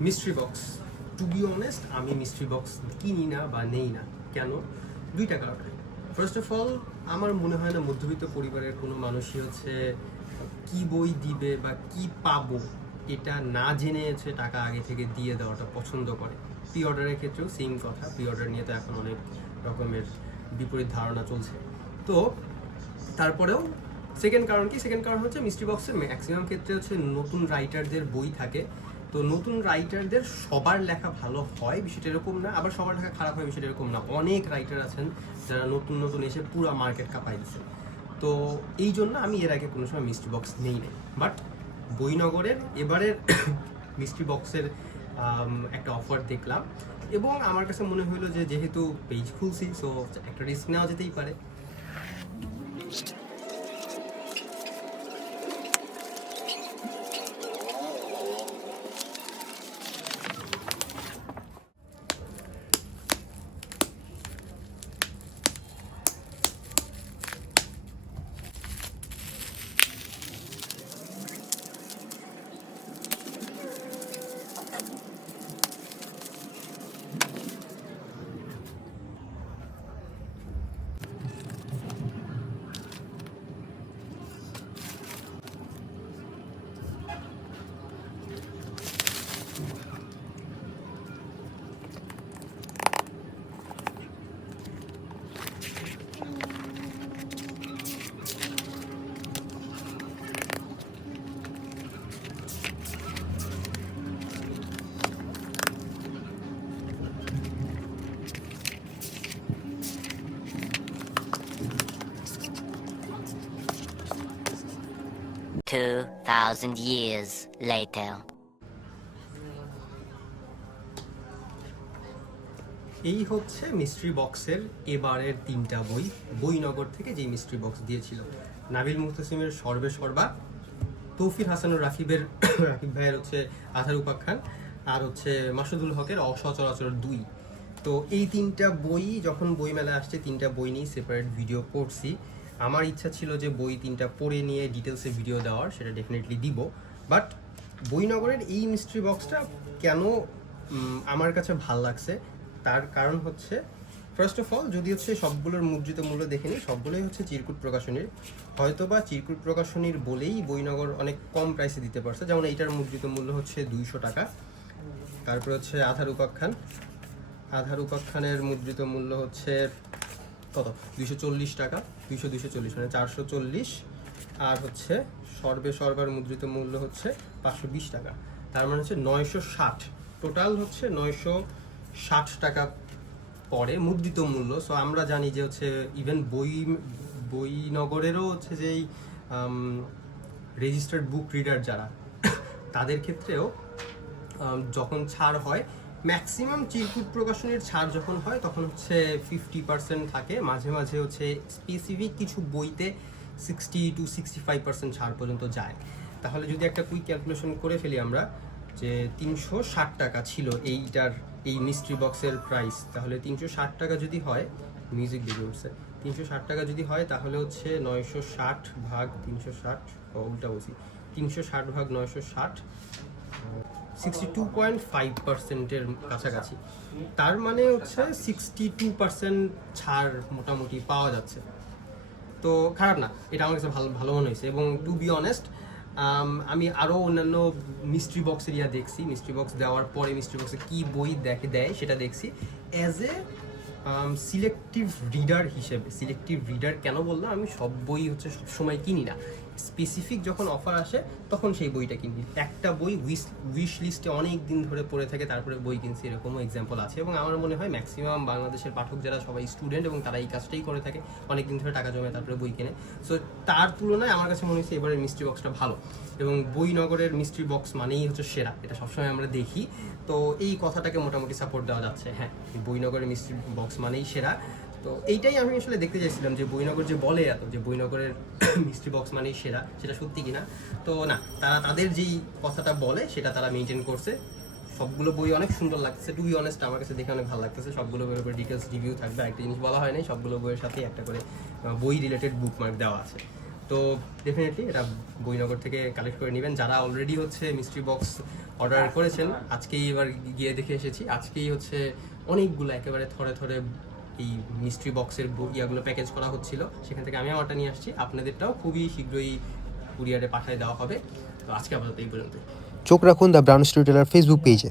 Mystery box to be honest আমি mystery box কিনি না বা নেই না। কেন? দুইটা কারণে ফার্স্ট অফ অল আমার মনে হয় না মধ্যবিত্ত পরিবারের কোনো মানুষই হচ্ছে কি বই দিবে বা কি পাবো এটা না জেনে হচ্ছে টাকা আগে থেকে দিয়ে দেওয়াটা পছন্দ করে। প্রি অর্ডারের ক্ষেত্রেও সেম কথা। প্রি অর্ডার নিয়ে তো এখন অনেক রকমের বিপরীত ধারণা চলছে। তো, তারপরেও সেকেন্ড কারণ কি? সেকেন্ড কারণ হচ্ছে মিস্ট্রি বক্সের ম্যাক্সিমাম ক্ষেত্রে হচ্ছে নতুন রাইটারদের বই থাকে। তো নতুন রাইটারদের সবার লেখা ভালো হয়, বিষয়টা এরকম না। আবার সবার লেখা খারাপ হয়, বিষয়টা এরকম না। অনেক রাইটার আছেন যারা নতুন নতুন এসে পুরো মার্কেট কাঁপাই দিচ্ছে। তো এই জন্য আমি এর আগে কোনো সময় মিস্ট্রি বক্স নেই নাই। বাট বইনগরের, এবারের মিস্ট্রি বক্সের একটা অফার দেখলাম। এবং আমার কাছে মনে হলো যে যেহেতু পেজ খুলছি সো একটা রিস্ক নেওয়া যেতেই পারে। Two thousand years later. এই হচ্ছে মিস্ট্রি বক্সের এবারের তিনটা বই, বইনগর থেকে যে মিস্ট্রি বক্স দিয়েছিল। নাবিল মুহতাসিমের সর্বে সর্বা তৌফির হাসানুর রাকিবের রাকিব ভাইয়ের হচ্ছে আধার উপাখ্যান আর হচ্ছে মাসুদুল হকের অসচরাচর দুই। তো এই তিনটা বই, যখন বই মেলা আসছে, তিনটা বই নিয়ে সেপারেট ভিডিও করছি। আমার ইচ্ছা ছিল যে বই তিনটা পড়ে নিয়ে ডিটেলসে ভিডিও দেওয়ার, সেটা ডেফিনেটলি দিব। বাট বইনগরের এই মিস্ট্রি বক্সটা কেন আমার কাছে ভালো লাগছে, তার কারণ হচ্ছে ফার্স্ট অফ অল যদি হচ্ছে সবগুলোর মুদ্রিত মূল্য দেখে নিই, সবগুলোই হচ্ছে চিরকুট প্রকাশনীর। হয়তো বা চিরকুট প্রকাশনীর বলেই বইনগর অনেক কম প্রাইসে দিতে পারছে। যেমন এইটার মুদ্রিত মূল্য হচ্ছে দুইশো টাকা। তারপর হচ্ছে আধার উপাখ্যান। আধার উপাখ্যানের মুদ্রিত মূল্য হচ্ছে কত? দুইশো চল্লিশ টাকা। দুইশো দুইশো চল্লিশ মানে চারশো চল্লিশ। আর হচ্ছে সর্বে সর্বার মুদ্রিত মূল্য হচ্ছে পাঁচশো বিশ টাকা। তার মানে হচ্ছে নয়শো ষাট। টোটাল হচ্ছে নয়শো ষাট টাকা পরে মুদ্রিত মূল্য। সো আমরা জানি যে হচ্ছে ইভেন বই, বইনগরেরও হচ্ছে যেই রেজিস্টার্ড বুক রিডার যারা, তাদের ক্ষেত্রেও যখন ছাড় হয় ম্যাক্সিমাম চিরকুট প্রকাশনীর ছাড় যখন হয়, তখন হচ্ছে ফিফটি পার্সেন্ট থাকে। মাঝে মাঝে হচ্ছে স্পেসিফিক কিছু বইতে sixty to sixty five percent ছাড় পর্যন্ত যায়। তাহলে যদি একটা কুইক ক্যালকুলেশন করে ফেলি আমরা, যে তিনশো ষাট টাকা ছিল এইটার, এই মিস্ট্রি বক্সের প্রাইস তাহলে তিনশো ষাট টাকা যদি হয় মিউজিক উঠছে তিনশো ষাট টাকা যদি হয়, তাহলে হচ্ছে নয়শো ষাট ভাগ তিনশো ষাট উল্টা বলছি, তিনশো ষাট ভাগ নয়শো ষাট সিক্সটি টু পয়েন্ট ফাইভ পার্সেন্টের কাছাকাছি। তার মানে হচ্ছে সিক্সটি টু পার্সেন্ট ছাড় মোটামুটি পাওয়া যাচ্ছে। তো খারাপ না, এটা আমার কাছে ভালো ভালো মনে হয়েছে। এবং টু বি অনেস্ট আমি আরও অন্যান্য মিস্ট্রি বক্স এরিয়া দেখছি। মিস্ট্রি বক্স দেওয়ার পরে মিস্ট্রি বক্সে কী বই দেখে দেয় সেটা দেখছি। অ্যাজ এ সিলেক্টিভ রিডার হিসেবে সিলেক্টিভ রিডার কেন বললাম? আমি সব বই হচ্ছে সবসময় কিনি না। স্পেসিফিক যখন অফার আসে, তখন সেই বইটা কিনি একটা বই উইশ উইশ লিস্টে অনেক দিন ধরে পড়ে থাকে, তারপরে বই কিনছি, এরকমও এক্সাম্পল আছে। এবং আমার মনে হয় ম্যাক্সিমাম বাংলাদেশের পাঠক যারা সবাই স্টুডেন্ট এবং তারা এই কাজটাই করে থাকে, অনেক দিন ধরে টাকা জমে তারপরে বই কেনে। সো তার তুলনায় আমার কাছে মনে হচ্ছে এবারের মিস্ট্রি বক্সটা ভালো। এবং বইনগরের মিস্ট্রি বক্স মানেই হচ্ছে সেরা, এটা সবসময় আমরা দেখি। তো এই কথাটাকে মোটামুটি সাপোর্ট দেওয়া যাচ্ছে। হ্যাঁ বইনগরের মিস্ট্রি বক্স মানেই সেরা। তো এইটাই আমি আসলে দেখতে চাইছিলাম যে বইনগর যে বলে এত, যে বইনগরের মিস্ট্রি বক্স মানেই সেরা, সেটা সত্যি কিনা? তো না, তারা তাদের যেই কথাটা বলে, সেটা তারা মেনটেন করছে। সবগুলো বই অনেক সুন্দর লাগছে। টু বি অনেস্ট আমার কাছে দেখে অনেক ভালো লাগতেছে। সবগুলো বইয়ের উপরে ডিটেলস রিভিউ থাকবে। একটা জিনিস বলা হয় নাই সবগুলো বইয়ের সাথে একটা করে বই রিলেটেড বুক বুকমার্ক দেওয়া আছে। তো ডেফিনেটলি এটা বইনগর থেকে কালেক্ট করে নেবেন। যারা অলরেডি হচ্ছে মিস্ট্রি বক্স অর্ডার করেছেন, আজকেই এবার গিয়ে দেখে এসেছি। আজকেই হচ্ছে অনেকগুলো একেবারে থরে থরে এই মিস্ট্রি বক্সের ইয়াগুলো প্যাকেজ করা হচ্ছিল। সেখান থেকে আমি আমারটা নিয়ে আসছি। আপনাদেরটাও খুবই শীঘ্রই কুরিয়ারে পাঠায় দেওয়া হবে। তো আজকে আপাতত এই পর্যন্ত চোখ রাখুন the brown story teller Facebook পেজে।